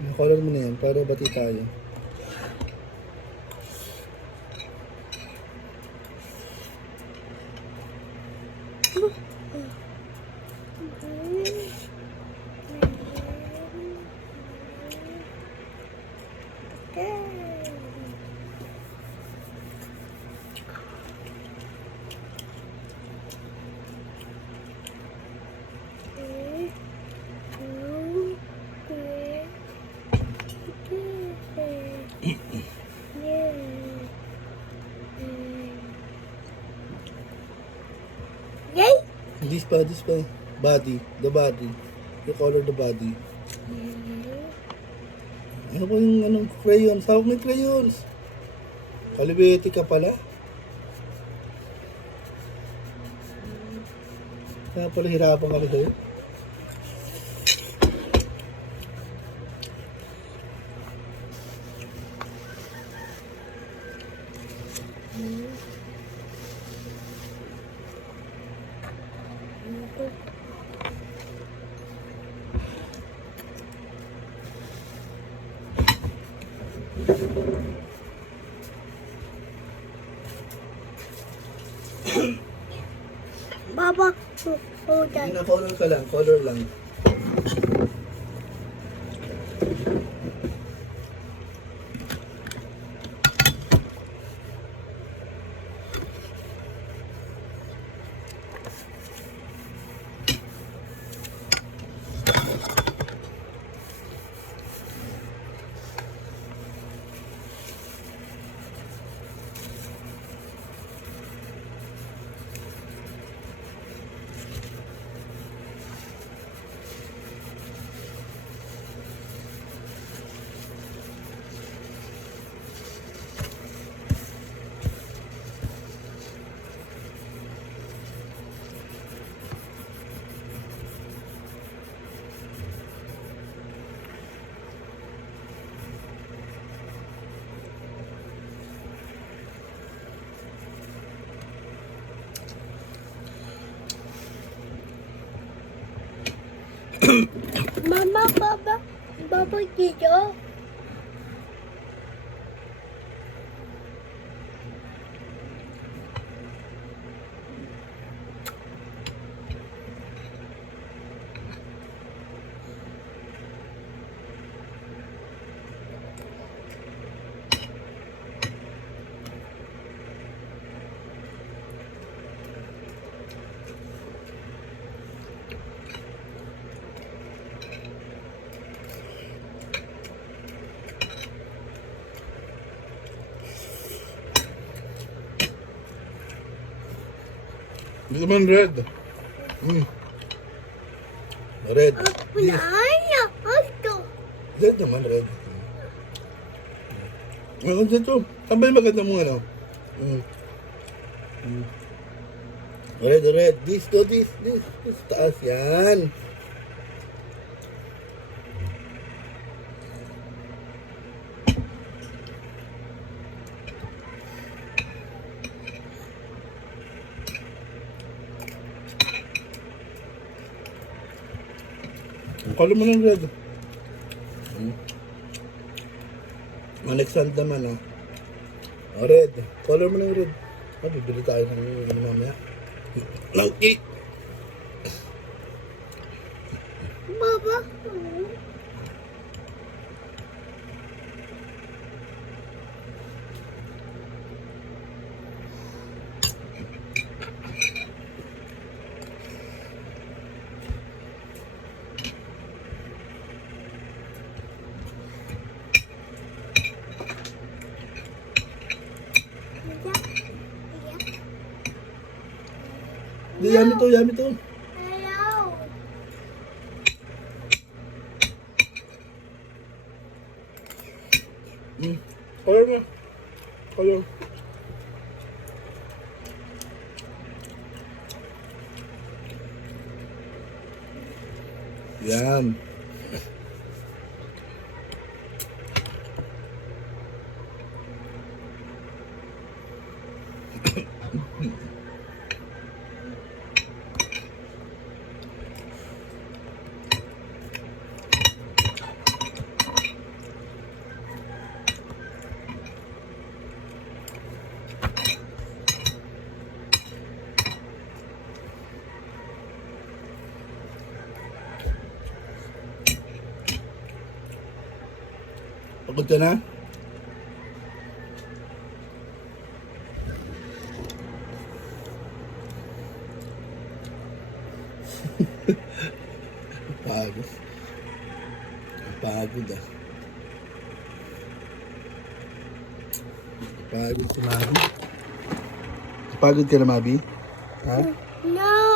Color mo na yan para bati tayo. This pa. Body. The body. You color the body. Ano po yung anong crayons? Hawak mo yung crayons. Kalibete ka pala. Kaya pala hirapan ka rin sa'yo. Baba, hold on. Color ka lang, color lang. Mama, Baba dito. This naman red. Red. This. Red naman, red. Ngayon dito. Tambay maganda mo ano. Red. This. Taas yan. Color mo ng red. Alexand naman red. Color mo ng red. Bibili tayo ng mamaya. Ng cake. Baba. Yummy to. Hello. Color mo. Color. Yan. Pagod ka na? Pagod. Pagod ah. Pagod si Mabi. Pagod ka na, Mabi? Ha? No.